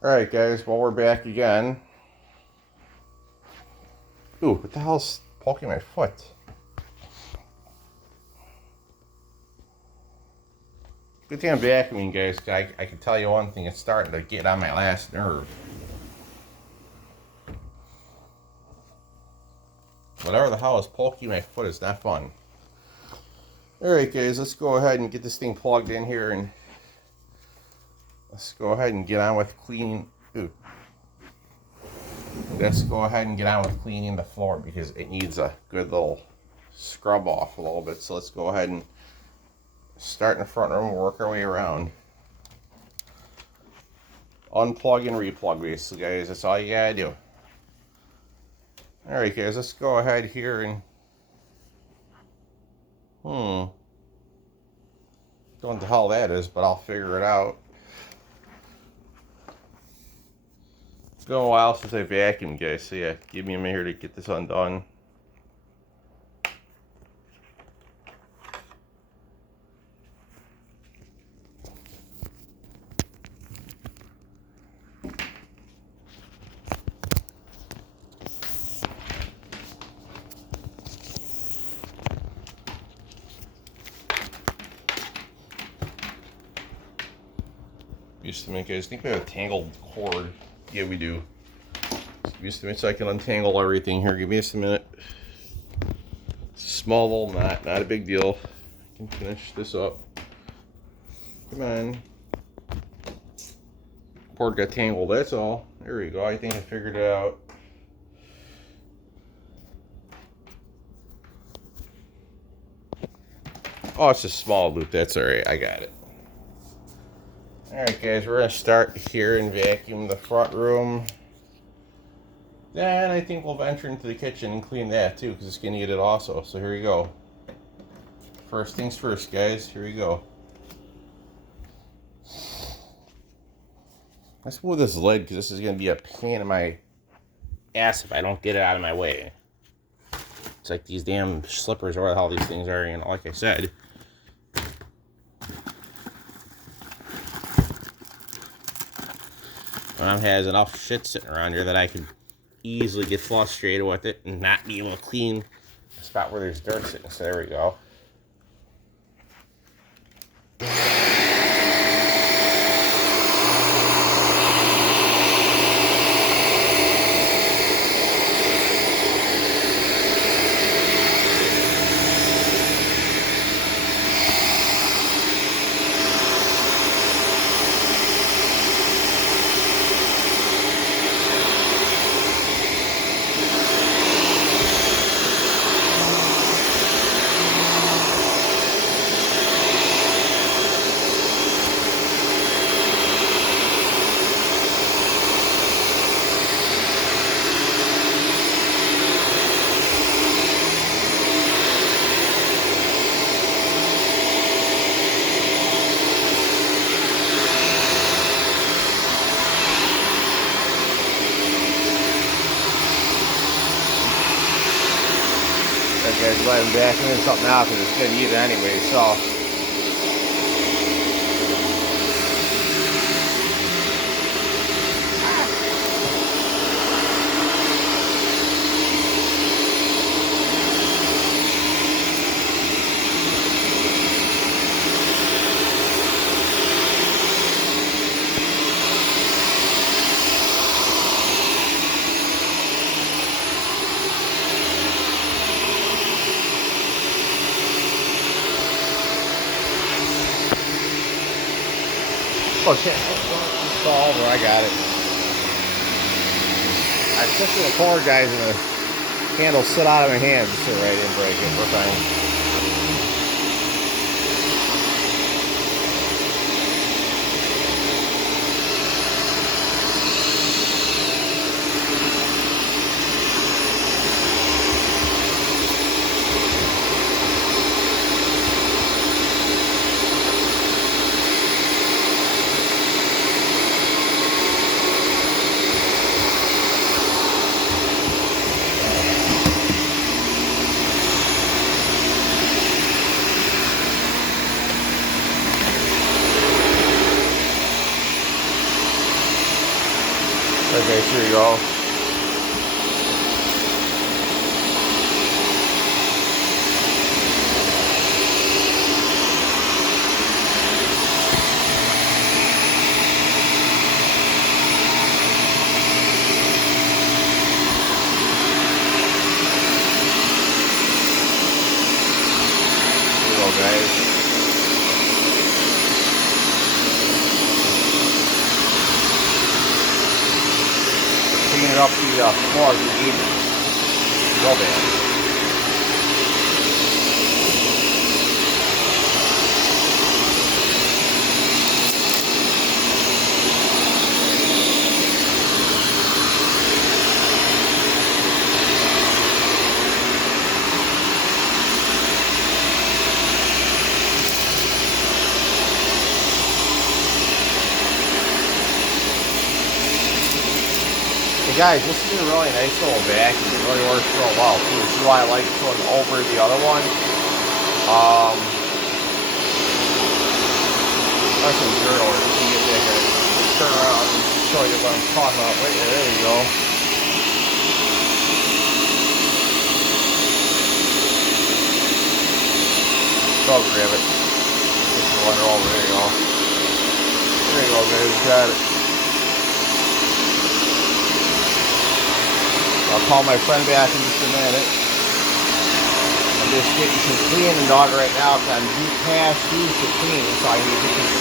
Alright guys, well we're back again. Ooh, what the hell's poking my foot? Good thing I'm vacuuming, guys. I can tell you one thing, it's starting to get on my last nerve. Whatever the hell is poking my foot is not fun. Alright guys, let's go ahead and get this thing plugged in here and let's go ahead and get on with cleaning. Ooh. Let's go ahead and get on with cleaning the floor because it needs a good little scrub off a little bit. So let's go ahead and start in the front room and work our way around. Unplug and replug basically, guys. That's all you gotta do. Alright guys, let's go ahead here and don't know what the hell that is, but I'll figure it out. It's been a while since I vacuumed, guys, so yeah, give me a minute here to get this undone. Just a minute, guys. I think we have a tangled cord. Yeah, we do. Just a minute so I can untangle everything here. Give me just a minute. It's a small little knot, not a big deal. I can finish this up. Come on. Cord got tangled, that's all. There we go. I think I figured it out. Oh, it's a small loop. That's alright. I got it. Alright guys, we're going to start here and vacuum the front room. Then I think we'll venture into the kitchen and clean that too, because it's going to get it also. So here we go. First things first, guys. Here we go. Let's move this lid because this is going to be a pain in my ass if I don't get it out of my way. It's like these damn slippers or what the hell these things are, you know, like I said. Mom has enough shit sitting around here that I can easily get frustrated with it and not be able to clean the spot where there's dirt sitting. So there we go. Guys, let him vacuum in something out because it's going to eat it anyway, so. Oh shit, it's all over, I got it. I twisted the cord, guys, and the handle slid out of my hand. So right, I didn't break it. We're fine. Okay, so here you go. Guys. Cleaning up the floor of the evening. Go bad. Guys, this is a really nice little vacuum. It really works real well too. This is why I like this one over the other one. That's some dirt over there. You can get there. Turn around and show you what I'm talking about. Right there you go. So I'll grab it. Get the one over. There you go. There you go, guys. Got it. I'll call my friend back in just a minute. I'm just getting some cleaning dog right now because I'm past due for cleaning, so I need to get this.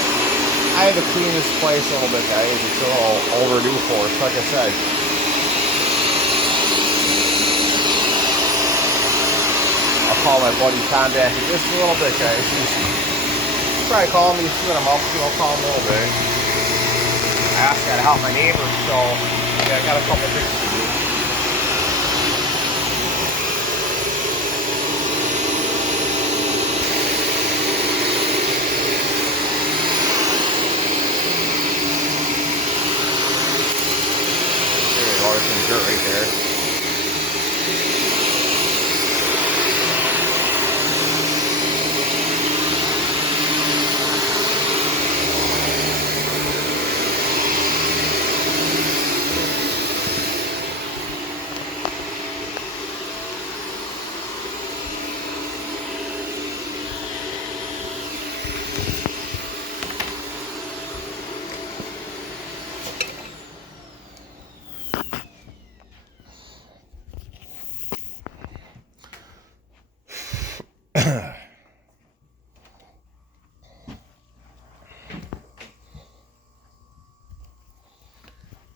I had to clean this place a little bit, guys. It's a little overdue for us, like I said. I'll call my buddy Tom back in just a little bit, guys. He's probably calling me soon. I'm up, I'll call him a little bit. I also got to help my neighbor, so yeah, I got a couple things to do. There's some dirt right there.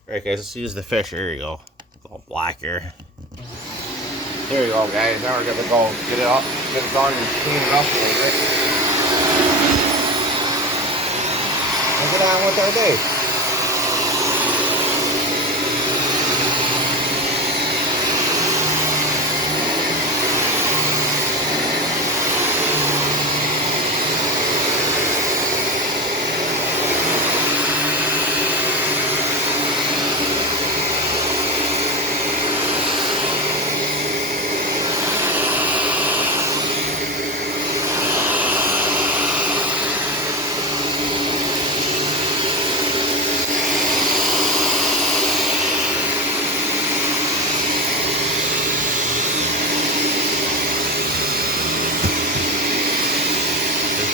Alright guys, let's use the fish. There you go. It's all black here. There you go, guys. Now we're gonna go get it up, get it done and clean it up a little bit. And get on with our day.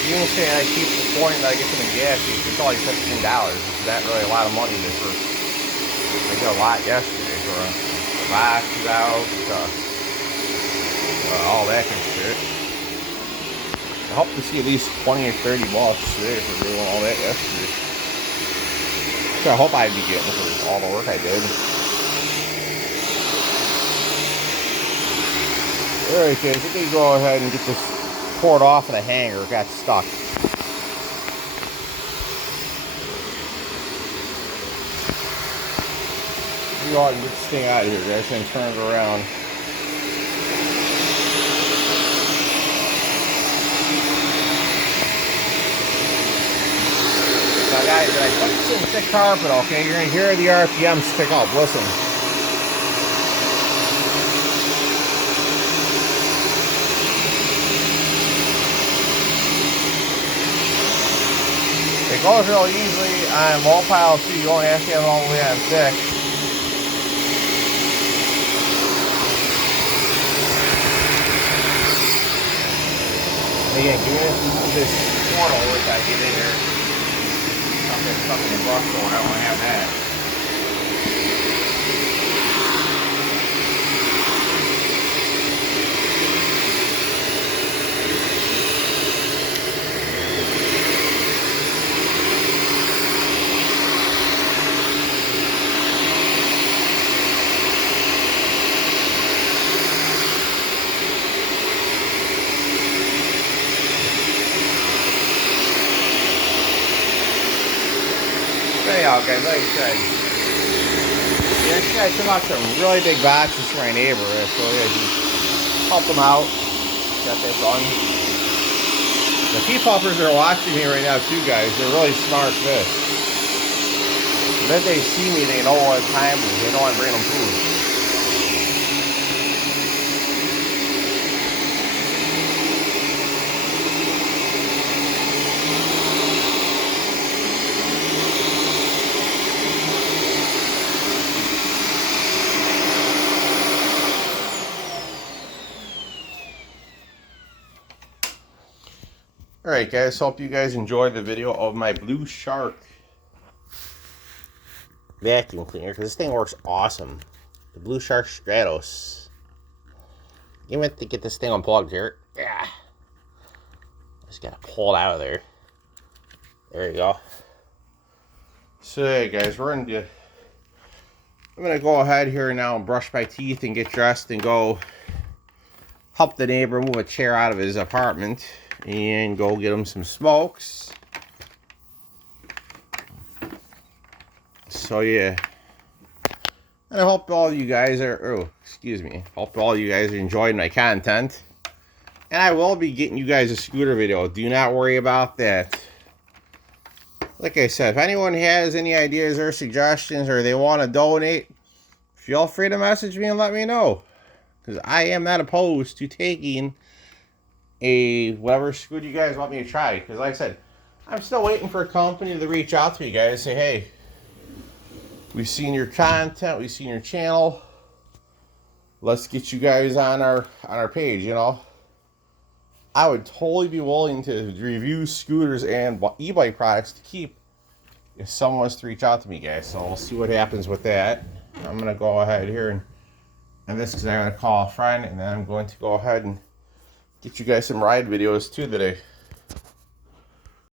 You can say I keep the point that I get from the gas fees. It's only $15. It's not really a lot of money to for. I did a lot yesterday for the boxes out, all that kind of shit. I hope to see at least 20 or 30 bucks today for doing all that yesterday. So I hope I'd be getting for all the work I did. Alright guys, let me go ahead and get this poured off of the hanger. It got stuck. You go out and get this thing out of here, guys, and turn it around. Now guys, I put this in thick carpet, okay? You're gonna hear the RPMs pick up. Listen. It goes real easily on low pile too. You don't have to have it all the way on thick. Again, can we move this portal once I get in here? Something stuck in the brush going, I don't want to have that. Anyhow, guys, like I said, I took out some really big boxes for my neighbor, so yeah, just help them out, got that done. The pea puffers are watching me right now too, guys. They're really smart fish. The minute they see me, they know what time it is. They know I'm bringing them food. Alright guys, hope you guys enjoyed the video of my Blue Shark vacuum cleaner, because this thing works awesome. The Blue Shark starttos. You meant to get this thing unplugged here. Yeah. Just gotta pull it out of there. There you go. So hey guys, I'm gonna go ahead here now and brush my teeth and get dressed and go help the neighbor move a chair out of his apartment and go get him some smokes. So yeah, and I hope all you guys are, hope all you guys are enjoying my content. And I will be getting you guys a scooter video. Do not worry about that. Like I said, if anyone has any ideas or suggestions or they want to donate, feel free to message me and let me know. Because I am not opposed to taking whatever scooter you guys want me to try. Because like I said, I'm still waiting for a company to reach out to me, guys. Say, hey, we've seen your content, we've seen your channel. Let's get you guys on our page, you know. I would totally be willing to review scooters and e-bike products to keep if someone wants to reach out to me, guys. So we'll see what happens with that. I'm going to go ahead here and this, because I'm going to call a friend, and then I'm going to go ahead and get you guys some ride videos too today.